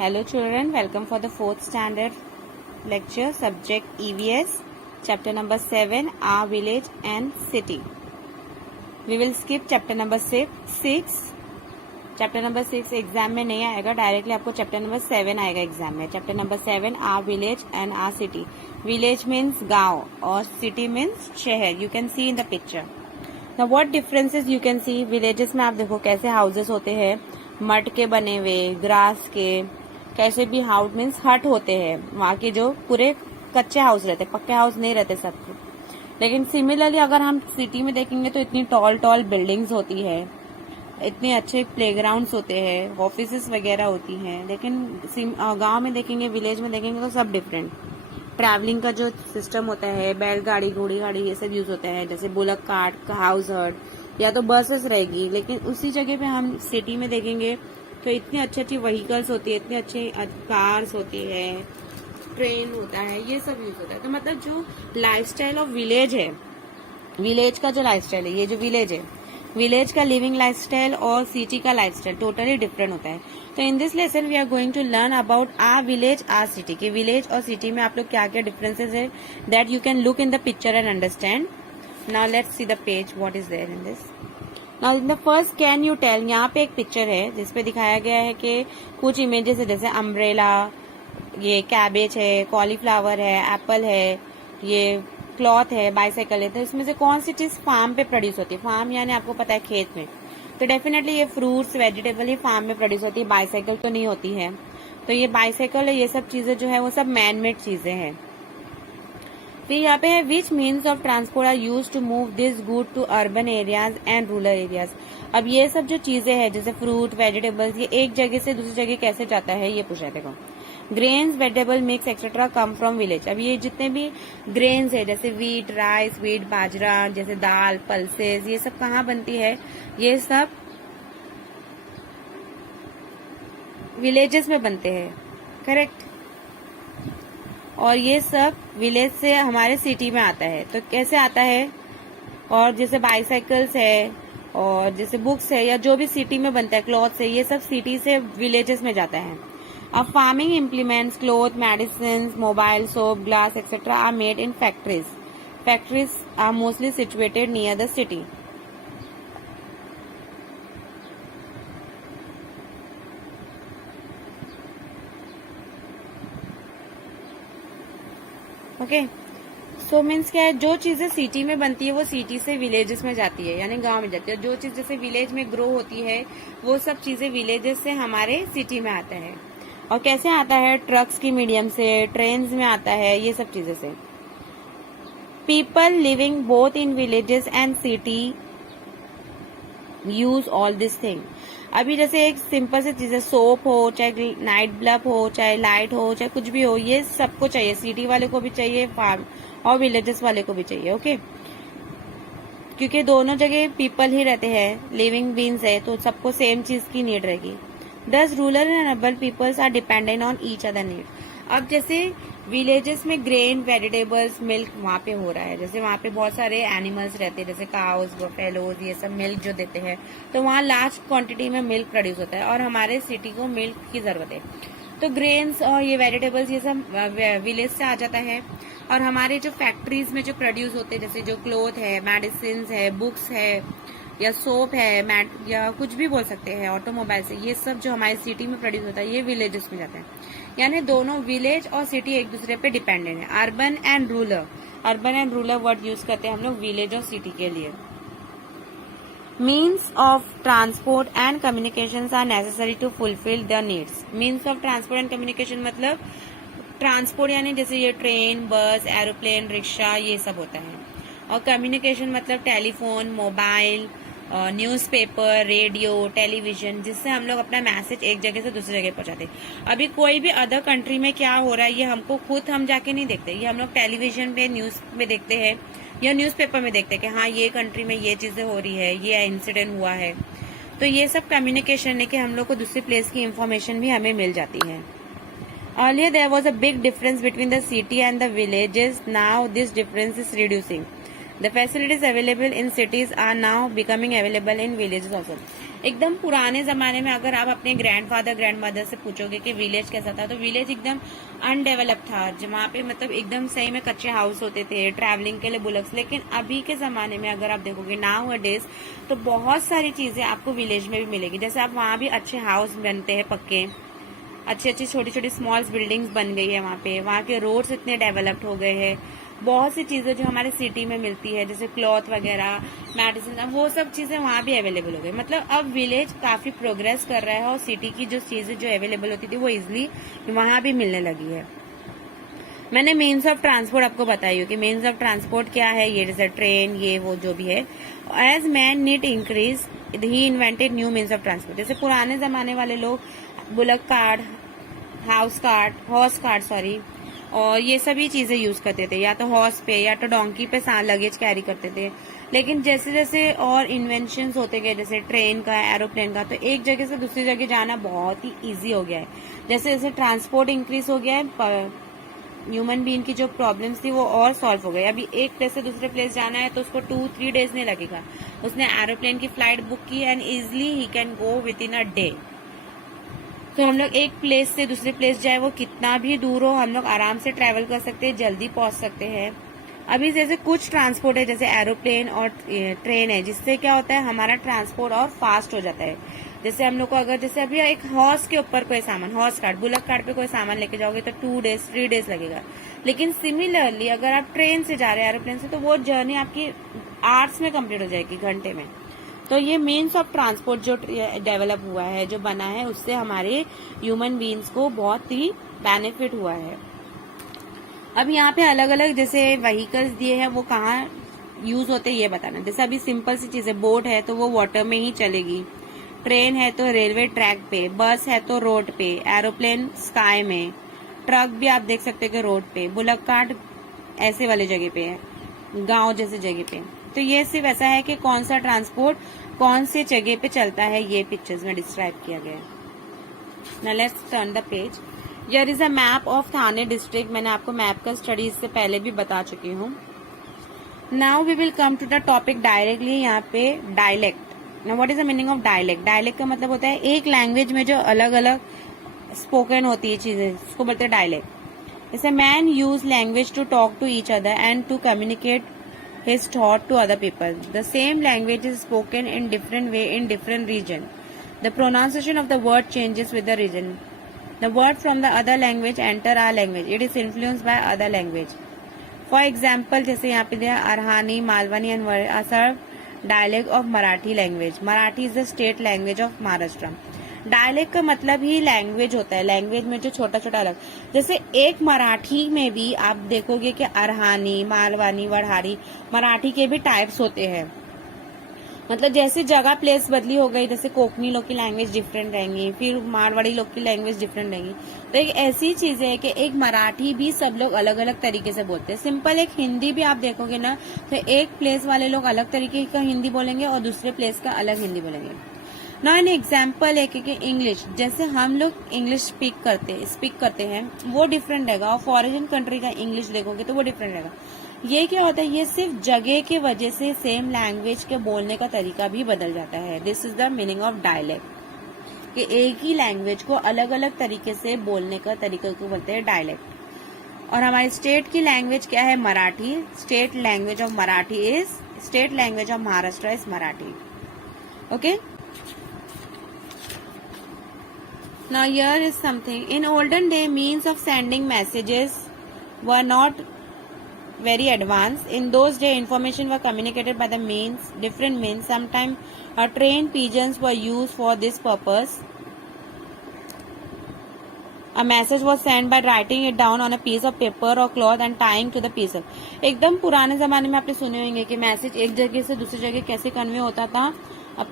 Hello children, welcome for the 4th standard lecture, subject EVS, chapter number 7, our village and city. We will skip chapter number 6. Chapter number 6 exam में नहीं आएगा, directly आपको chapter number 7 आएगा exam में. Chapter number 7 our village and our city. Village means गांव और city means शहर. You can see in the picture. Now what differences you can see. Villages में आप देखो कैसे हाउसेस होते हैं, मड के बने हुए, ग्रास के, कैसे भी हाउस मीन्स हट होते हैं. वहाँ के जो पूरे कच्चे हाउस रहते, पक्के हाउस नहीं रहते सब. लेकिन सिमिलरली अगर हम सिटी में देखेंगे तो इतनी टॉल बिल्डिंग्स होती है, इतने अच्छे प्लेग्राउंड्स होते हैं, ऑफिसेस वगैरह होती हैं. लेकिन गांव में देखेंगे, विलेज में देखेंगे तो सब डिफरेंट. ट्रैवलिंग का जो सिस्टम होता है, बैलगाड़ी, घोड़ी गाड़ी, ये सब यूज होता है. जैसे बुलक कार्ट, हाउस हर्ट या तो बसेस रहेगी. लेकिन उसी जगह पे हम सिटी में देखेंगे तो इतनी अच्छी व्हीकल्स होती है, इतनी अच्छी कार्स होती है, ट्रेन होता है, ये सब यूज होता है. तो मतलब जो लाइफस्टाइल ऑफ विलेज है, विलेज का जो लाइफस्टाइल है, ये जो विलेज है, विलेज का लिविंग लाइफस्टाइल और सिटी का लाइफस्टाइल टोटली डिफरेंट होता है. तो in this lesson we are going to learn about our village our city. के विलेज और सिटी में आप लोग क्या क्या डिफरेंसेस है, that you can look in the picture and understand. Now let's see the page what is there in this. Now in the first can you tell. यहाँ पे एक पिक्चर है जिसपे दिखाया गया है कि कुछ इमेजेस है, जैसे अम्ब्रेला, ये कैबेज है, कॉलीफ्लावर है, एप्पल है, ये क्लॉथ है, बाइसाइकिल है. तो इसमें से कौन सी चीज फार्म पे प्रोड्यूस होती है? फार्म यानी आपको पता है खेत में. तो डेफिनेटली ये फ्रूट्स वेजिटेबल ही फार्म में प्रोड्यूस होती है, बाइसाइकिल तो नहीं होती है. तो ये बाइसाइकिल है, ये सब चीजें जो है वो सब मैन मेड चीजें हैं. फिर यहाँ पे है which means of transport are use to move this good to urban areas and rural areas. अब ये सब जो चीजें हैं जैसे फ्रूट वेजिटेबल्स, ये एक जगह से दूसरी जगह कैसे जाता है ये पूछ रहे थे. Grains, vegetable mix etcetera come from village. अब ये जितने भी ग्रेन्स है जैसे वीट, राइस, वीट, बाजरा, जैसे दाल, पल्सेस, ये सब कहाँ बनती है? ये सब विलेजेस में बनते हैं, करेक्ट. और ये सब विलेज से हमारे सिटी में आता है. तो कैसे आता है? और जैसे बाइसाइकिल्स है और जैसे बुक्स है या जो भी सिटी में बनता है, क्लॉथ्स है, ये सब सिटी से विलेजेस में जाता है. Of farming implements, cloth, medicines, mobile, soap, glass, etc. are made in factories. Factories are mostly situated near the city. Okay. So means क्या है, जो चीजें सिटी में बनती है वो सिटी से विलेजेस में जाती है, यानी गांव में जाती है. जो चीज जैसे विलेज में ग्रो होती है वो सब चीजें विलेजेस से हमारे सिटी में आता है. और कैसे आता है? ट्रक्स की मीडियम से, ट्रेन्स में आता है, ये सब चीजें से. People living both in villages and city use all this thing. अभी जैसे एक सिंपल सी चीज है, सोप हो, चाहे नाइट बल्ब हो, चाहे लाइट हो, चाहे कुछ भी हो, ये सबको चाहिए. सिटी वाले को भी चाहिए, फार्म और विलेजेस वाले को भी चाहिए. ओके, क्योंकि दोनों जगह पीपल ही रहते हैं, लिविंग बींग्स है, तो सबको सेम चीज की नीड रहेगी. Thus rural and urban peoples are dependent on each other need. अब जैसे विलेजेस में ग्रेन, वेजिटेबल्स, मिल्क वहाँ पे हो रहा है, जैसे वहाँ पे बहुत सारे एनिमल्स रहते हैं जैसे काउस, बफेलोज, ये सब मिल्क जो देते हैं, तो वहाँ लार्ज क्वांटिटी में मिल्क प्रोड्यूस होता है और हमारे सिटी को मिल्क की जरूरत है. तो ग्रेन्स और ये वेजिटेबल्स ये सब विलेज से आ जाता है. और हमारे जो फैक्ट्रीज में जो प्रोड्यूस होते हैं, जैसे जो क्लोथ है, मेडिसिन है, बुक्स है या सोप है, मैट या कुछ भी बोल सकते हैं, ऑटोमोबाइल से, ये सब जो हमारी सिटी में प्रोड्यूस होता है ये विलेजेस में जाता है. यानी दोनों विलेज और सिटी एक दूसरे पे डिपेंडेंट है. Urban and rural, urban and rural word use करते हैं हम लोग विलेज और सिटी के लिए. Means of transport and communication are necessary to fulfil the needs. Means of transport and communication मतलब ट्रांसपोर्ट यानी जैसे ये ट्रेन, बस, एरोप्लेन, रिक्शा, ये सब होता है. और कम्युनिकेशन मतलब telephone, mobile, newspaper, radio, television, जिससे हम लोग अपना मैसेज एक जगह से दूसरी जगह पहुंचाते. अभी कोई भी अदर कंट्री में क्या हो रहा है ये हमको खुद हम जाके नहीं देखते, ये हम लोग टेलीविजन पे, न्यूज में देखते हैं या न्यूज़पेपर में देखते हैं कि हाँ ये कंट्री में ये चीजें हो रही है, ये इंसिडेंट हुआ है. तो ये सब कम्युनिकेशन है कि हम लोग को दूसरी प्लेस की इंफॉर्मेशन भी हमें मिल जाती है. Earlier there was a big difference between the city and the villages. Now this difference is reducing. The facilities available in cities are now becoming available in villages also. एकदम पुराने जमाने में अगर आप अपने ग्रैंडफादर ग्रैंडमदर से पूछोगे कि विलेज कैसा था, तो विलेज एकदम अनडेवलप था, जहाँ पे मतलब एकदम सही में कच्चे हाउस होते थे, ट्रैवलिंग के लिए बुलक्स। लेकिन अभी के जमाने में अगर आप देखोगे नाउ डेज, तो बहुत सारी चीजें आपको विलेज में भी मिलेगी। जैसे आप वहाँ भी अच्छे हाउस बनते हैं पक्के, अच्छी अच्छी छोटी छोटी स्मॉल बिल्डिंग्स बन गई है वहाँ के रोड्स इतने डेवलप्ड हो गए हैं। बहुत सी चीजें जो हमारे सिटी में मिलती है जैसे क्लॉथ वगैरह, मेडिसिन, वो सब चीजें वहाँ भी अवेलेबल हो गई। मतलब अब विलेज काफी प्रोग्रेस कर रहा है और सिटी की जो चीजें जो अवेलेबल होती थी वो इजिली वहाँ भी मिलने लगी है। मैंने मीन्स ऑफ ट्रांसपोर्ट आपको बताई हो कि मीन्स ऑफ ट्रांसपोर्ट क्या है, ये जैसे ट्रेन, ये वो जो भी है। As man need increase he invented new means of transport. जैसे पुराने जमाने वाले लोग bullock cart, horse cart sorry, और ये सभी चीजें यूज करते थे, या तो हॉर्स पे या तो डोंकी पे लगेज कैरी करते थे। लेकिन जैसे जैसे और इन्वेंशंस होते गए, जैसे ट्रेन का, एरोप्लेन का, तो एक जगह से दूसरी जगह जाना बहुत ही इजी हो गया है। जैसे जैसे ट्रांसपोर्ट इंक्रीज हो गया है, ह्यूमन बीइंग की जो प्रॉब्लम्स थी वो और सॉल्व हो गई। अभी एक प्लेस से दूसरे प्लेस जाना है तो उसको 2-3 डेज नहीं लगेगा। उसने एरोप्लेन की फ्लाइट बुक की and easily he can go with in a day. तो हम लोग एक प्लेस से दूसरे प्लेस जाए, वो कितना भी दूर हो, हम लोग आराम से ट्रेवल कर सकते हैं, जल्दी पहुंच सकते हैं। अभी जैसे कुछ ट्रांसपोर्ट है जैसे एरोप्लेन और ट्रेन है, जिससे क्या होता है हमारा ट्रांसपोर्ट और फास्ट हो जाता है। जैसे हम लोग को अगर जैसे अभी एक हॉर्स के ऊपर कोई सामान, हॉर्स कार्ट, बुलक कार्ट पे कोई सामान लेके जाओगे तो 2 डेज 3 डेज लगेगा। लेकिन सिमिलरली अगर आप ट्रेन से जा रहे हैं, एरोप्लेन से, तो वो जर्नी आपकी आवर्स में कंप्लीट हो जाएगी, घंटे में। तो ये मीन्स ऑफ ट्रांसपोर्ट जो डेवलप हुआ है, जो बना है, उससे हमारे ह्यूमन बीइंग्स को बहुत ही बेनिफिट हुआ है। अब यहाँ पे अलग अलग जैसे व्हीकल्स दिए हैं, वो कहाँ यूज होते हैं ये बताना। जैसे अभी सिंपल सी चीज है, बोट है तो वो वाटर में ही चलेगी, ट्रेन है तो रेलवे ट्रैक पे, बस है तो रोड पे, एरोप्लेन स्काई में, ट्रक भी आप देख सकते हो कि रोड पे, बुलक कार्ट ऐसे वाले जगह पे है, गांव जैसे जगह पे। तो ये सिर्फ ऐसा है कि कौन सा ट्रांसपोर्ट कौन से जगह पे चलता है, ये पिक्चर्स में डिस्क्राइब किया गया है। Now let's turn the page. Here is a map of Thane district. मैंने आपको मैप का स्टडी इससे पहले भी बता चुकी हूँ। Now we will come to the topic directly. यहाँ पे dialect. Now what is the meaning of dialect? Dialect का मतलब होता है एक लैंग्वेज में जो अलग अलग स्पोकन होती है चीजें, उसको बोलते हैं डायलेक्ट। जैसे man use language to talk to each other and to communicate his thought to other people. The same language is spoken in different way in different region. The pronunciation of the word changes with the region. The word from the other language enter our language. It is influenced by other language. For example, जैसे यहाँ पे दिया अरहानी, Malvani and Asar dialect of Marathi language. Marathi is the state language of Maharashtra. Dialect का मतलब ही language होता है, language में जो छोटा छोटा अलग। जैसे एक मराठी में भी आप देखोगे कि अरहानी, मालवानी, वढ़ारी, मराठी के भी टाइप्स होते हैं। मतलब जैसे जगह प्लेस बदली हो गई, जैसे कोकनी लोग की लैंग्वेज डिफरेंट रहेंगी, फिर मारवाड़ी लोग की लैंग्वेज डिफरेंट रहेंगी। तो एक ऐसी चीज है कि एक मराठी भी सब लोग अलग अलग तरीके से बोलते हैं। सिंपल एक हिंदी भी आप देखोगे ना, तो एक प्लेस वाले लोग अलग तरीके का हिंदी बोलेंगे और दूसरे प्लेस का अलग हिंदी बोलेंगे। ना एन एग्जाम्पल है कि इंग्लिश, जैसे हम लोग इंग्लिश स्पीक करते हैं वो डिफरेंट रहेगा, और फॉरेन कंट्री का इंग्लिश देखोगे तो वो डिफरेंट रहेगा। ये क्या होता है, ये सिर्फ जगह के वजह से सेम लैंग्वेज के बोलने का तरीका भी बदल जाता है। This is the meaning of dialect, कि एक ही लैंग्वेज को अलग अलग तरीके से बोलने का तरीका को बोलते हैं डायलेक्ट। और हमारी स्टेट की लैंग्वेज क्या है? Marathi. State language of Maharashtra is Marathi. Okay, now here is something. In olden day, means of sending messages were not very advanced. In those days, information were communicated by the different means. Sometimes trained pigeons were used for this purpose. A message was sent by writing it down on a piece of paper or cloth and tying to the piece of. एकदम पुराने जमाने में आपने सुने होंगे कि message एक जगह से दूसरी जगह कैसे कन्वे होता था,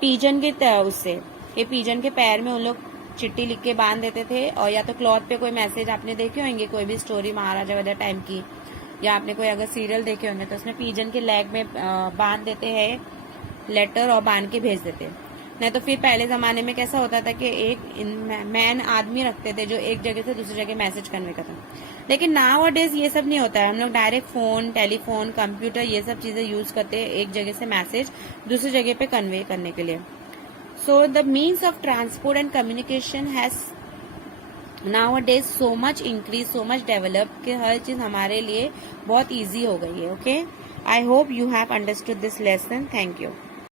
पीजन के उससे। ये पीजन के पैर में उन लोग चिट्ठी लिख के बांध देते थे, और या तो क्लॉथ पे कोई मैसेज आपने देखे होंगे, कोई भी स्टोरी महाराजा वगैरह टाइम की, या आपने कोई अगर सीरियल देखे होंगे तो उसमें पीजन के लेग में बांध देते हैं लेटर और बांध के भेज देते हैं। नहीं तो फिर पहले जमाने में कैसा होता था कि एक मैन आदमी रखते थे जो एक जगह से दूसरी जगह मैसेज करने का था, लेकिन नाउ अ डेज ये सब नहीं होता है। हम लोग डायरेक्ट फोन, टेलीफोन, कंप्यूटर ये सब चीजें यूज करते हैं एक जगह से मैसेज दूसरी जगह पे कन्वे करने के लिए। So the means of transport and communication has now a days so much increase, so much develop कि हर चीज हमारे लिए बहुत ईजी हो गई है। Okay, I hope you have understood this lesson. Thank you.